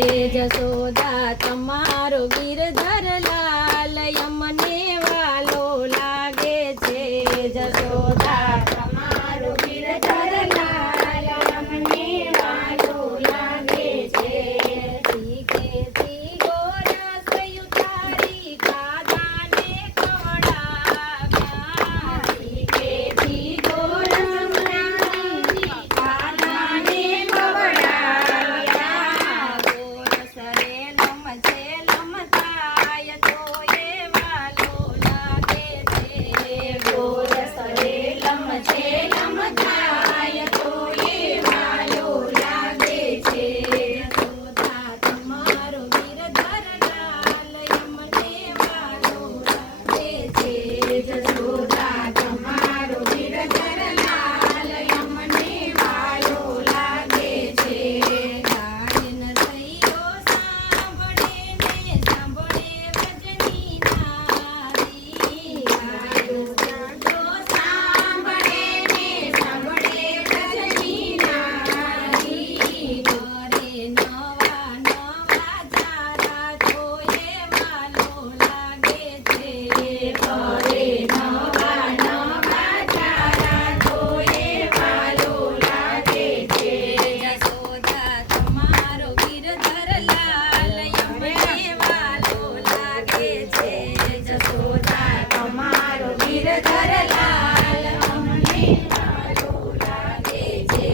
જશોદા તમારો ગિરધર લાલ અમને વાલો લાગે છે જશોદા તમારો ગિરધર લાલ અમને વાલો લાગે છે શીખેથી ગોરસ ઉતારી કાદાને કવડાવ્યા શીખેથી ગોરસ ઉતારી કાદાને કવડાવ્યા ગોરસ રે લમછે લમતાય તોય વાલો લાગે છે ગોરસ રે લમછે લમતાય તોય વાલો લાગે છે જશોદા તમારો ગિરધર લાલ અમને વાલો લાગે છે જશોદા તમારો ગિરધર લાલ અમને વાલો લાગે છે ગાયન થયો સાંભળે ને સાંભળે વ્રજની નારી ગાયો સાંભળે ને સાંભળે વ્રજની નારી કરે નવા નવા ચારા તોય વાલો લાગે છે કરે નવા નવા ચારા તોય વાલો લાગે છે જશોદા તમારો ગિરધર લાલ અમને વાલો લાગે છે જશોદા તમારો ગિરધર લાલ અમને વાલો લાગે છે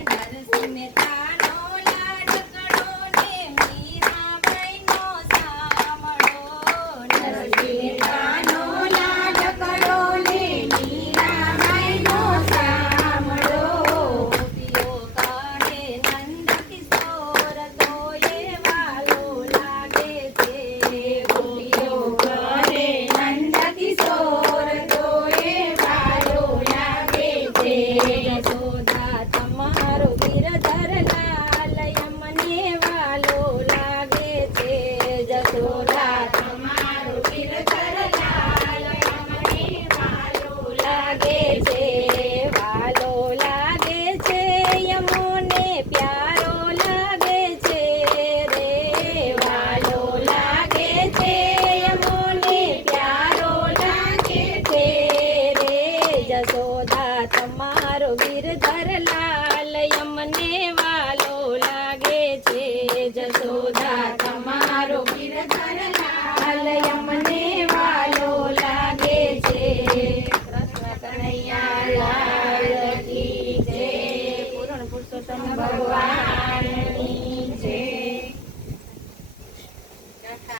નરસિંહ મહેતાનો લાડકડો ને મીરાબાઈનો સામળો નરસિંહ મહેતાનો લાડકડો ને મીરાબાઈનો સામળો ગોપીઓ કહે નંદ કિશોર તોય વાલો લાગે છે ગોપીઓ કહે નંદ કિશોર તોય વાલો લાગે છે જશોદા તમારો ગિરધર લાલ અમને વાલો લાગે છે જશોદા તમારો ગિરધર લાલ અમને વાલો લાગે છે વાલો લાગે છે યમોને પ્યારો લાગે છે રે વાલો લાગે છે યમોને પ્યારો લાગે છે રે જશોદા તમારો ગિરધર લાલ અમને વાલો લાગે છે જશોદા તમારો ગિરધર લાલ અમને વાલો લાગે છે કૃષ્ણ કનૈયા લાલ કી જય પૂર્ણ પુરુષોત્તમ ભગવાન